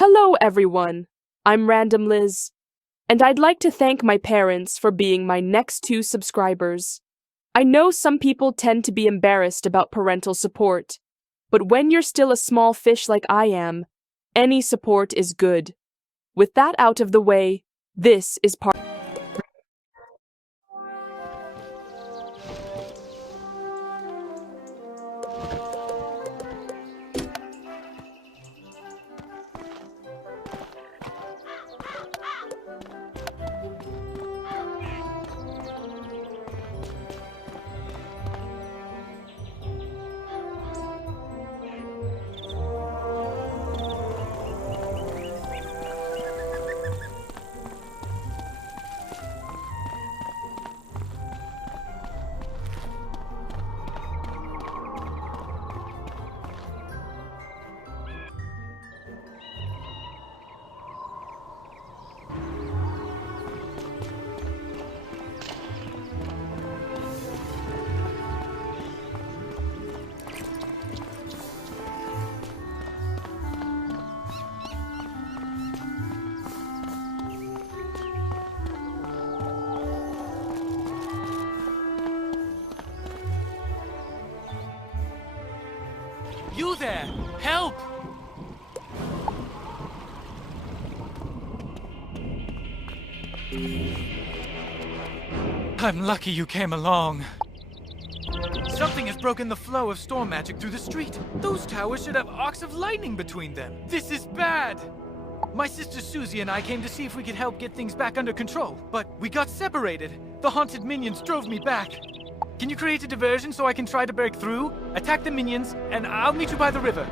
Hello, everyone. I'm Random Liz, and I'd like to thank my parents for being my next 2 subscribers. I know some people tend to be embarrassed about parental support, but when you're still a small fish like I am, any support is good. With that out of the way, this is part. You there! Help! I'm lucky you came along. Something has broken the flow of storm magic through the street. Those towers should have arcs of lightning between them. This is bad! My sister Susie and I came to see if we could help get things back under control, but we got separated. The haunted minions drove me back. Can you create a diversion so I can try to break through? Attack the minions, and I'll meet you by the river.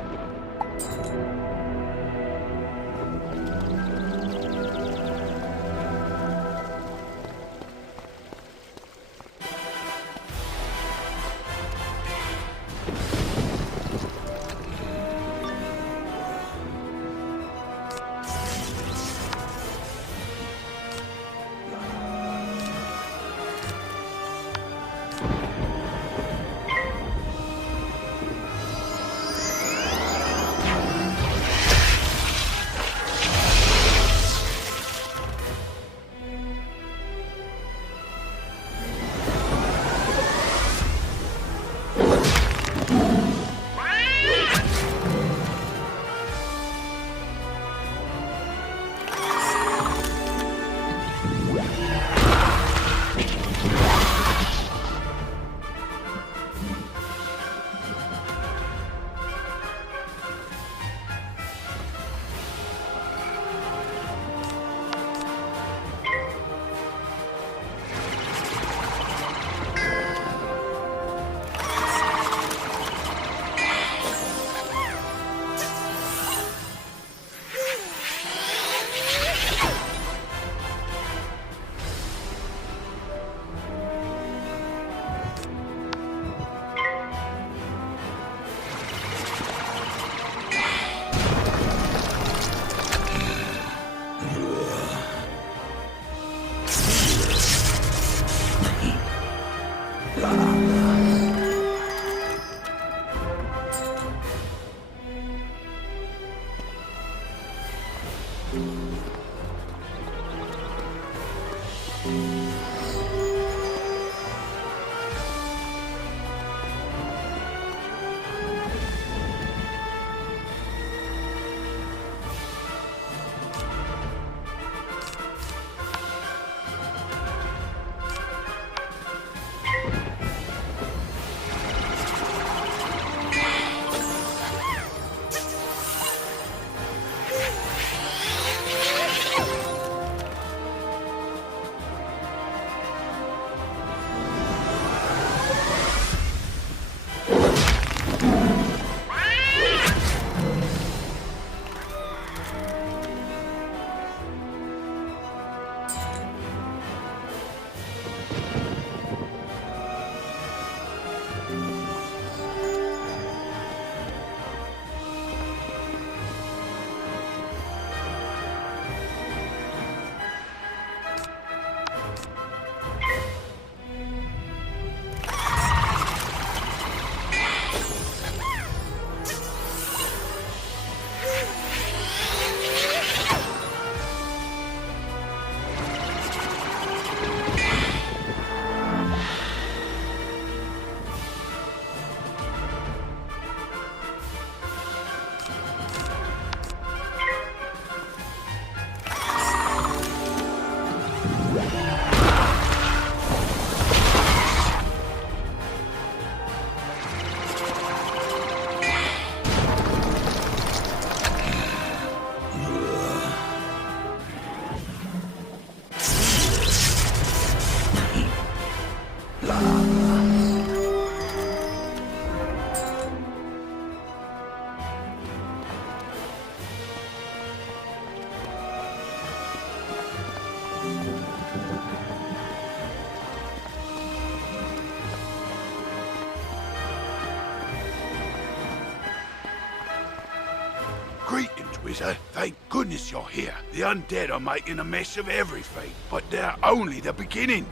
Wizard. Thank goodness you're here. The undead are making a mess of everything, but they're only the beginning.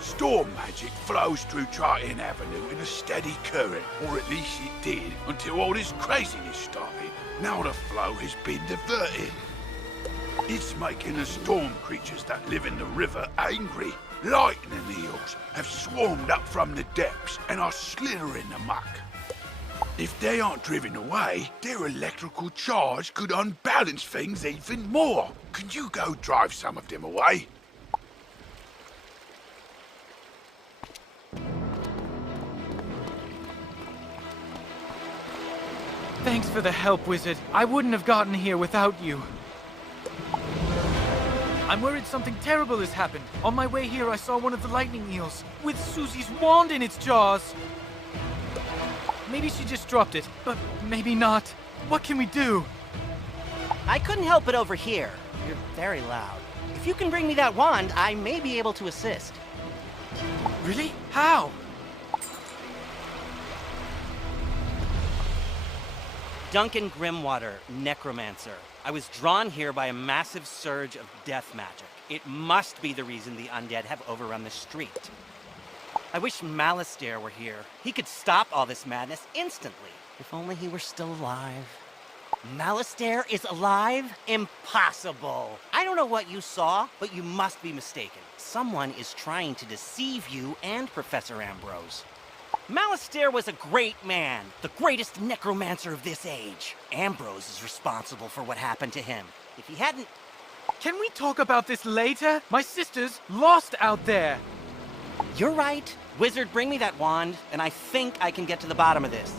Storm magic flows through Triton Avenue in a steady current, or at least it did, until all this craziness started. Now the flow has been diverted. It's making the storm creatures that live in the river angry. Lightning eels have swarmed up from the depths and are slithering amok. If they aren't driven away, their electrical charge could unbalance things even more. Can you go drive some of them away? Thanks for the help, Wizard. I wouldn't have gotten here without you. I'm worried something terrible has happened. On my way here, I saw one of the lightning eels with Susie's wand in its jaws. Maybe she just dropped it, but maybe not. What can we do? I couldn't help but overhear. You're very loud. If you can bring me that wand, I may be able to assist. Really? How? Duncan Grimwater, necromancer. I was drawn here by a massive surge of death magic. It must be the reason the undead have overrun the street. I wish Malastare were here. He could stop all this madness instantly. If only he were still alive. Malastare is alive? Impossible! I don't know what you saw, but you must be mistaken. Someone is trying to deceive you and Professor Ambrose. Malastare was a great man, the greatest necromancer of this age. Ambrose is responsible for what happened to him. If he hadn't... Can we talk about this later? My sister's lost out there. You're right. Wizard, bring me that wand, and I think I can get to the bottom of this.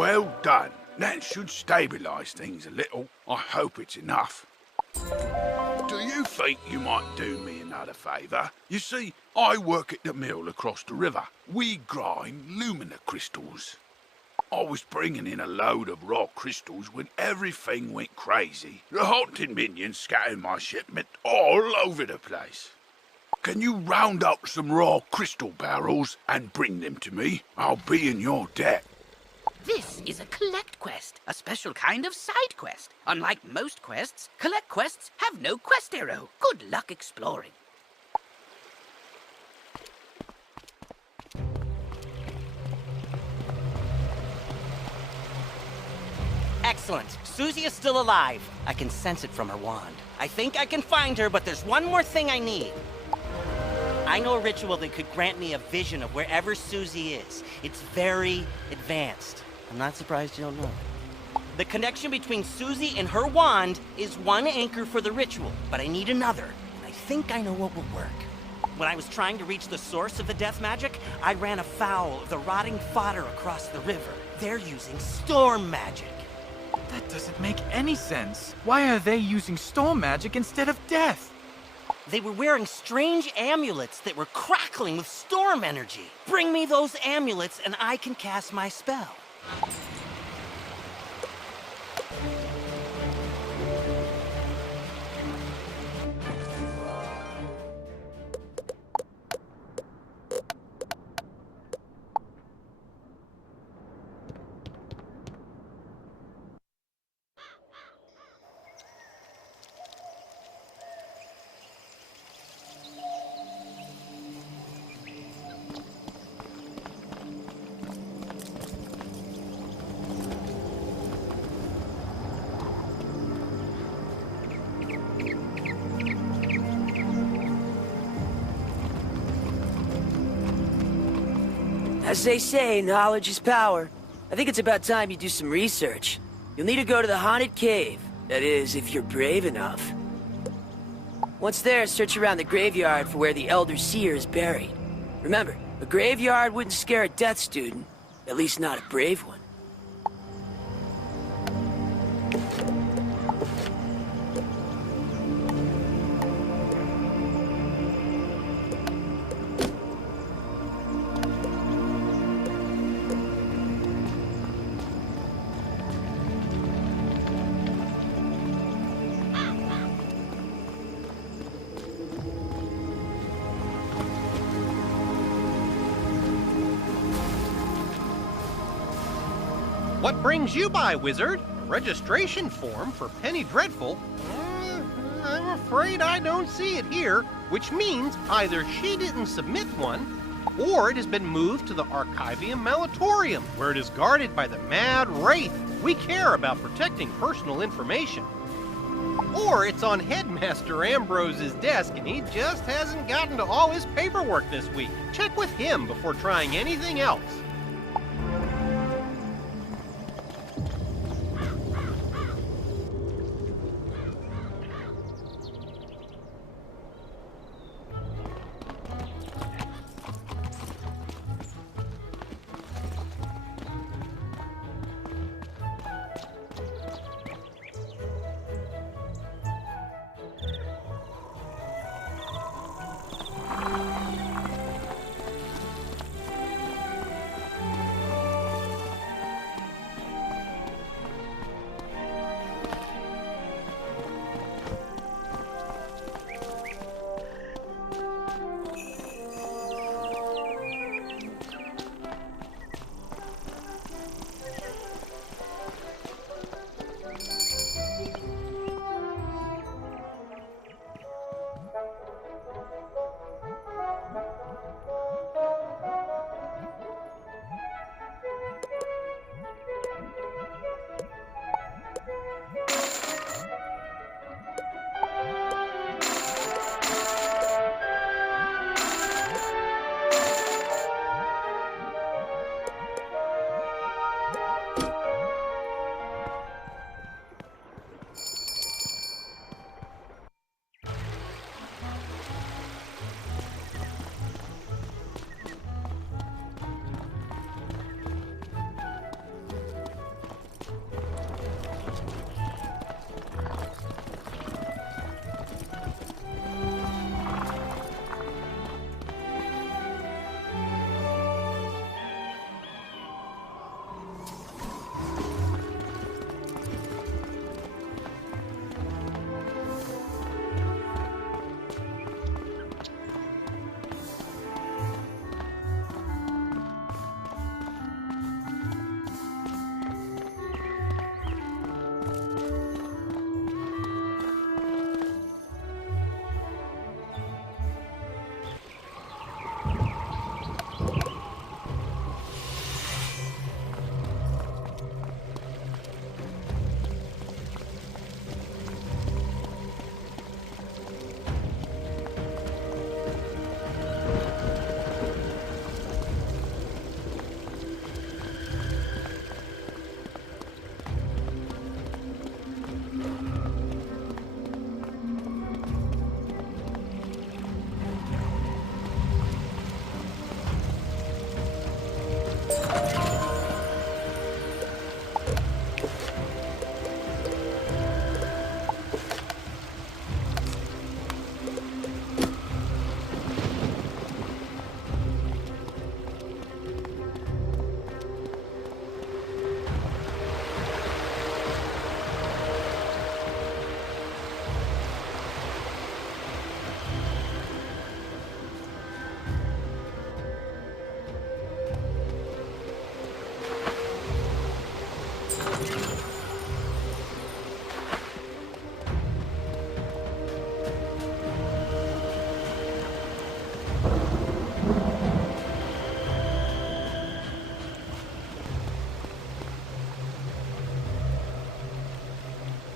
Well done. That should stabilise things a little. I hope it's enough. Do you think you might do me another favour? You see, I work at the mill across the river. We grind lumina crystals. I was bringing in a load of raw crystals when everything went crazy. The haunted minions scattered my shipment all over the place. Can you round up some raw crystal barrels and bring them to me? I'll be in your debt. This is a collect quest, a special kind of side quest. Unlike most quests, collect quests have no quest arrow. Good luck exploring. Excellent. Susie is still alive. I can sense it from her wand. I think I can find her, but there's one more thing I need. I know a ritual that could grant me a vision of wherever Susie is. It's very advanced. I'm not surprised you don't know it. The connection between Susie and her wand is one anchor for the ritual, but I need another, and I think I know what will work. When I was trying to reach the source of the death magic, I ran afoul of the rotting fodder across the river. They're using storm magic. That doesn't make any sense. Why are they using storm magic instead of death? They were wearing strange amulets that were crackling with storm energy. Bring me those amulets and I can cast my spell. As they say, knowledge is power. I think it's about time you do some research. You'll need to go to the haunted cave. That is, if you're brave enough. Once there, search around the graveyard for where the Elder Seer is buried. Remember, a graveyard wouldn't scare a death student. At least not a brave one. What brings you by, Wizard? Registration form for Penny Dreadful? I'm afraid I don't see it here, which means either she didn't submit one, or it has been moved to the Archivium Malatorium, where it is guarded by the Mad Wraith. We care about protecting personal information. Or it's on Headmaster Ambrose's desk and he just hasn't gotten to all his paperwork this week. Check with him before trying anything else.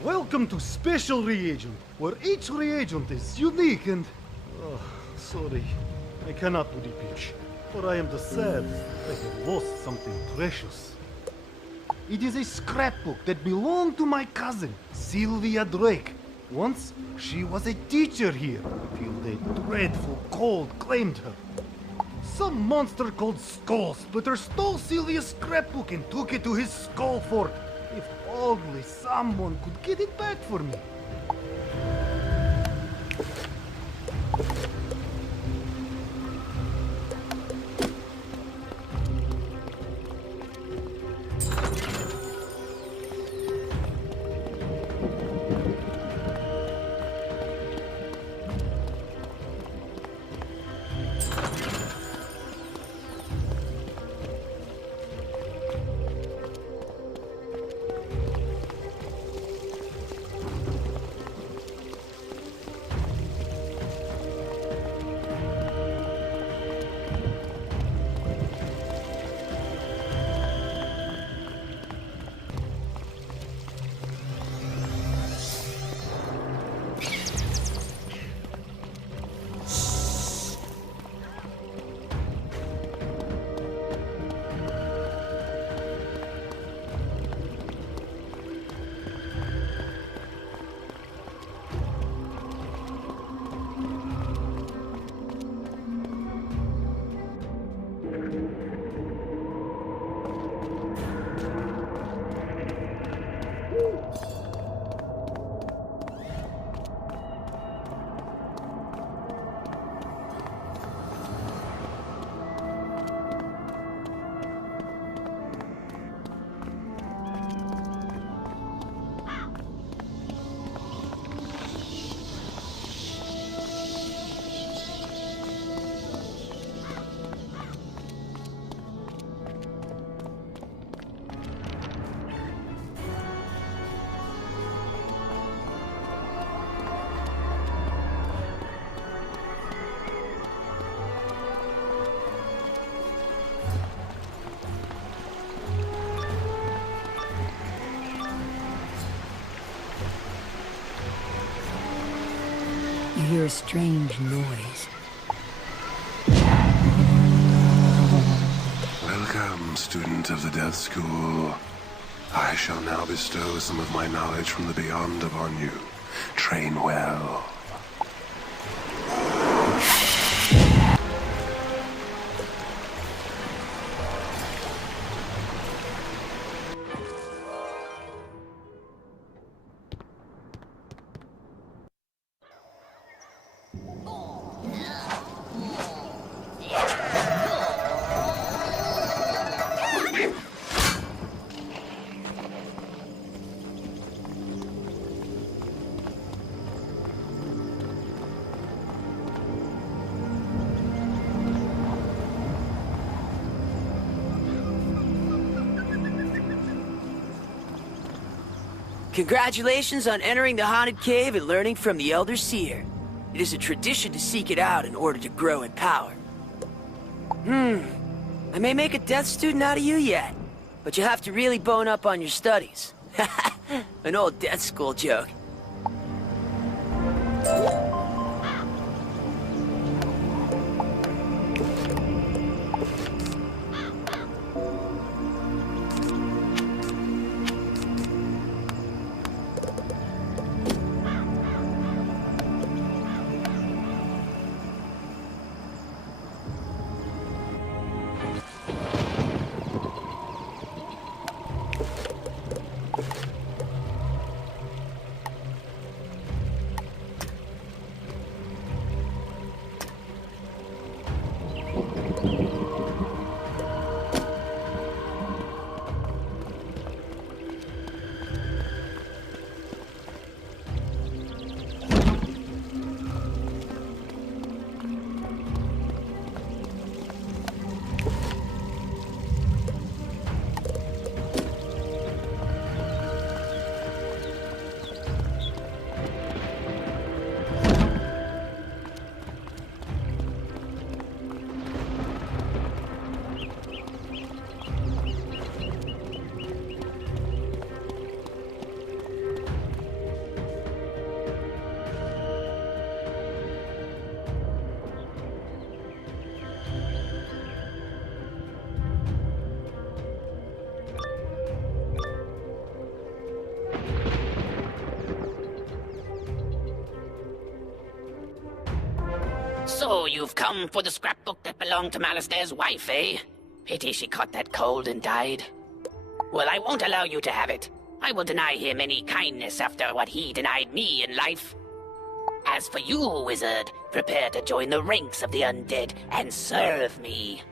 Welcome to Special Reagent, where each reagent is unique and... Oh, sorry. I cannot do the pitch, for I am the sad. I have lost something precious. It is a scrapbook that belonged to my cousin, Sylvia Drake. Once, she was a teacher here, till the dreadful cold claimed her. Some monster called Skull Splitter stole Sylvia's scrapbook and took it to his skull fort. If only someone could get it back for me. You hear a strange noise. Welcome, student of the Death School. I shall now bestow some of my knowledge from the beyond upon you. Train well. Congratulations on entering the Haunted Cave and learning from the Elder Seer. It is a tradition to seek it out in order to grow in power. I may make a death student out of you yet, but you have to really bone up on your studies. An old death school joke. So you've come for the scrapbook that belonged to Malistair's wife, eh? Pity she caught that cold and died. Well, I won't allow you to have it. I will deny him any kindness after what he denied me in life. As for you, wizard, prepare to join the ranks of the undead and serve me.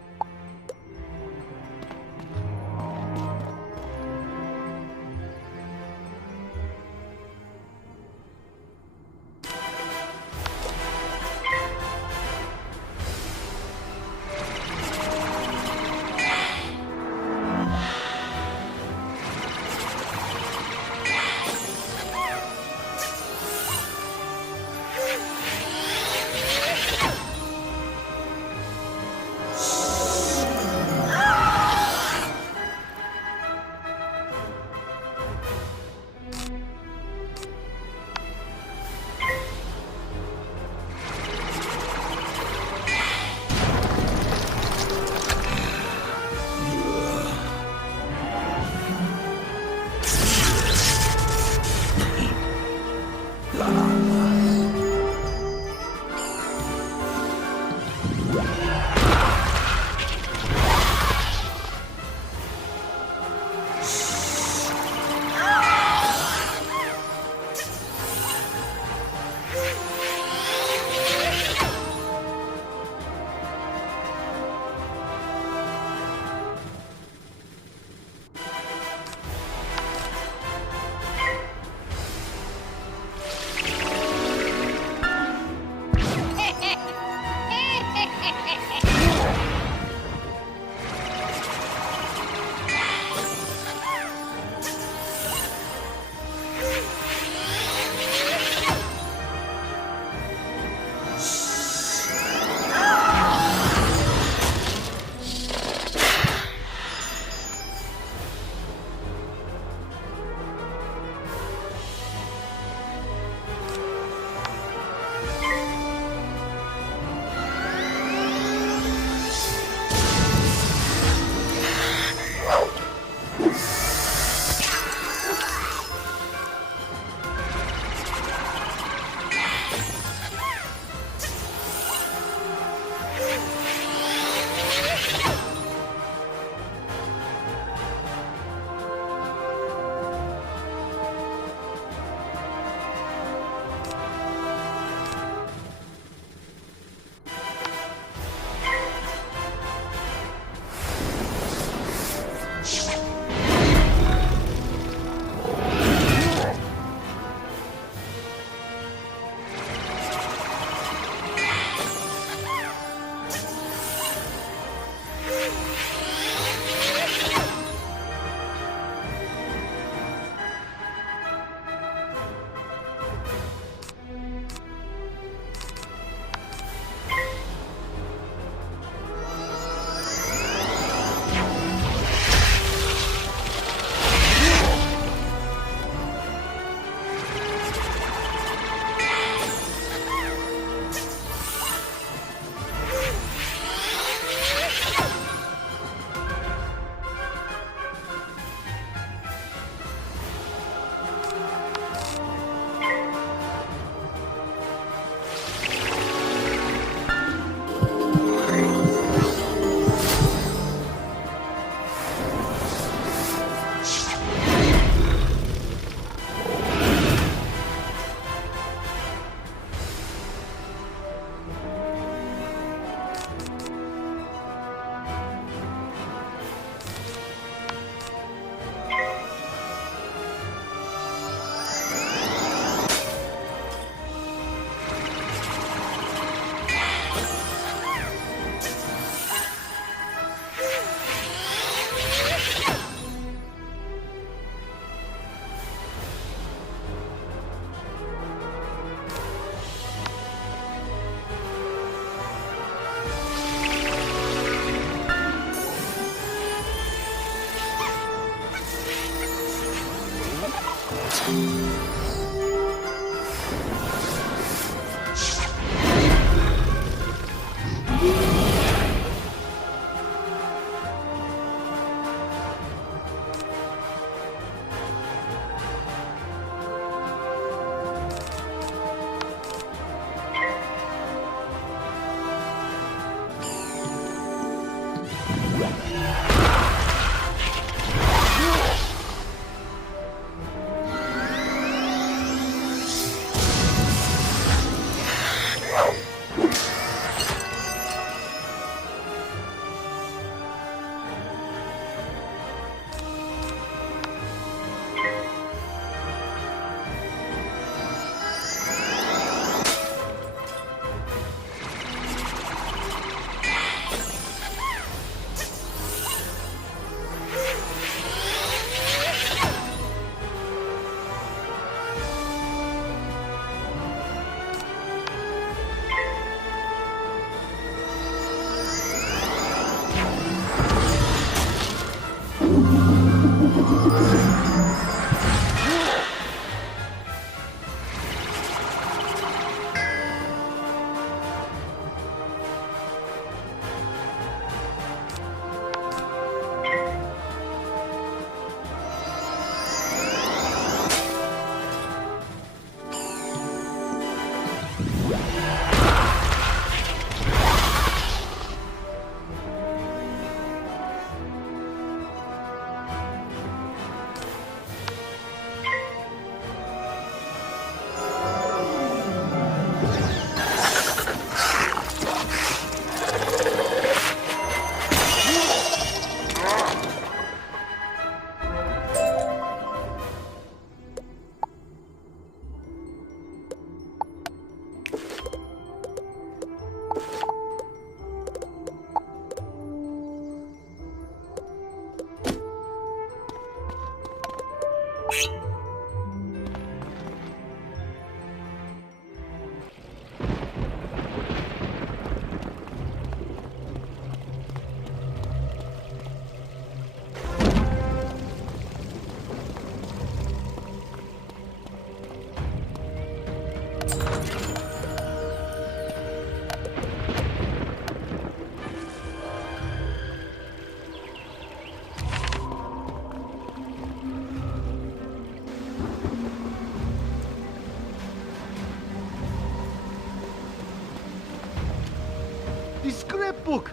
scrapbook!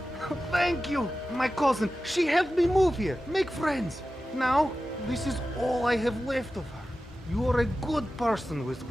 Thank you! My cousin, she helped me move here, make friends. Now, this is all I have left of her. You are a good person, Wizard.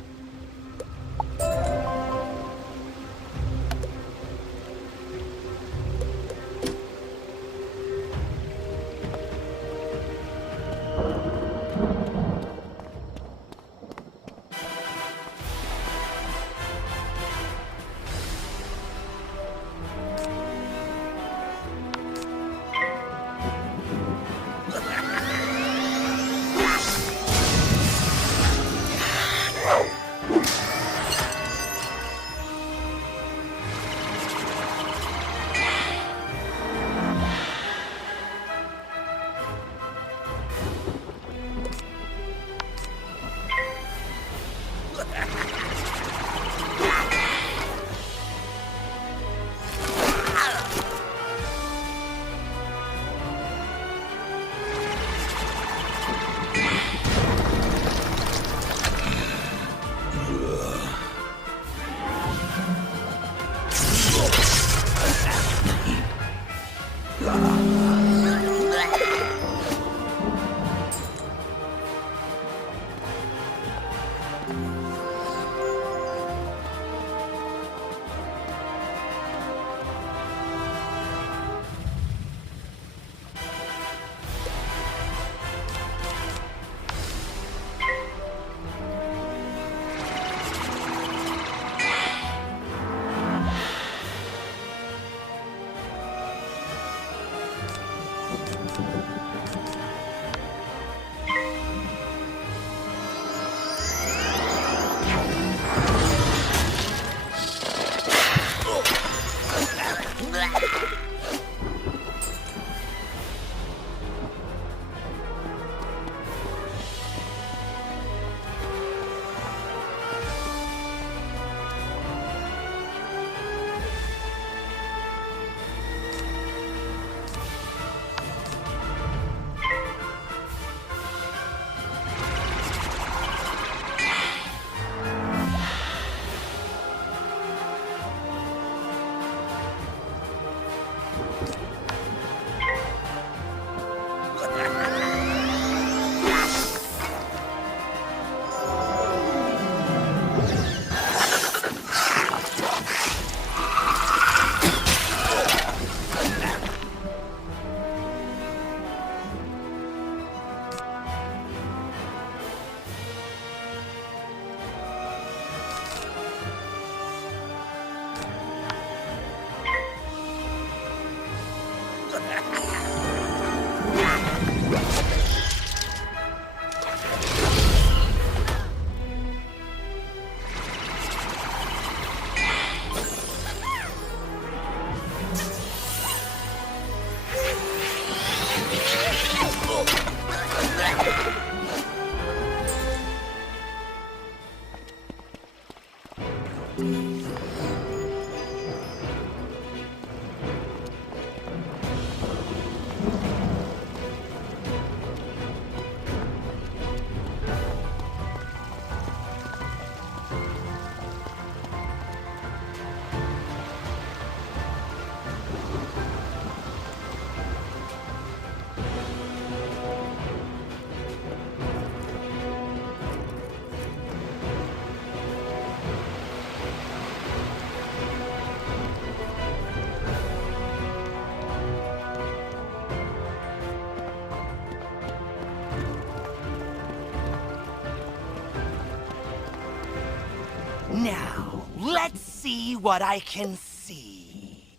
Now, let's see what I can see.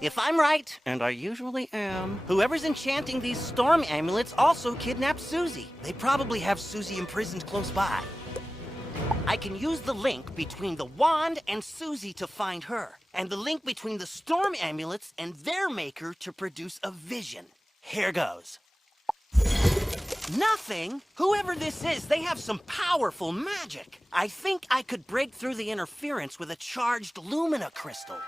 If I'm right, and I usually am, whoever's enchanting these storm amulets also kidnapped Susie. They probably have Susie imprisoned close by. I can use the link between the wand and Susie to find her, and the link between the storm amulets and their maker to produce a vision. Here goes. Nothing? Whoever this is, they have some powerful magic. I think I could break through the interference with a charged Lumina crystal.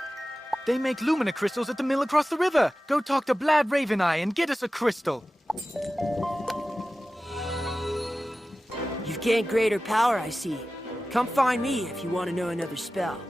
They make Lumina crystals at the mill across the river. Go talk to Blad Raveneye and get us a crystal. You've gained greater power, I see. Come find me if you want to know another spell.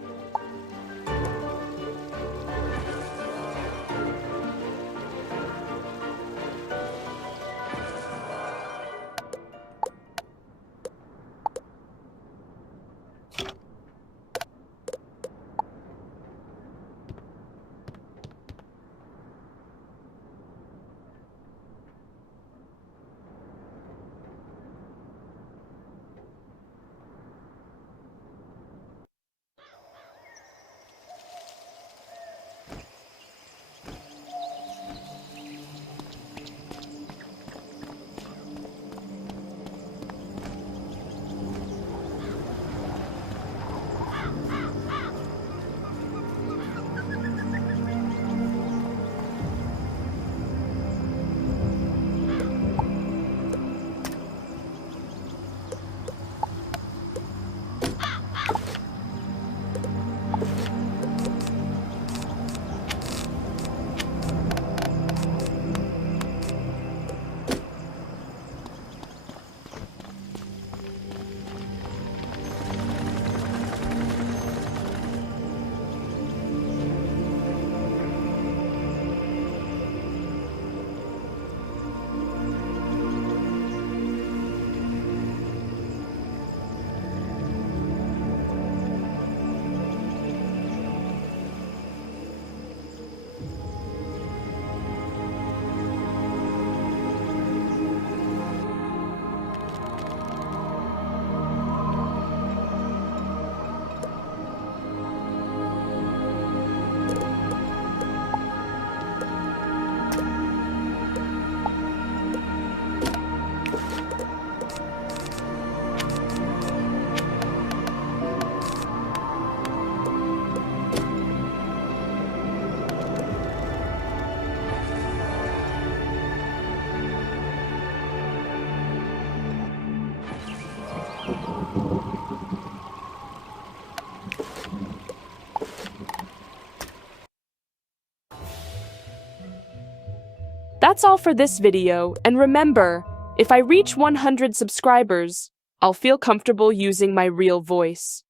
That's all for this video, and remember, if I reach 100 subscribers, I'll feel comfortable using my real voice.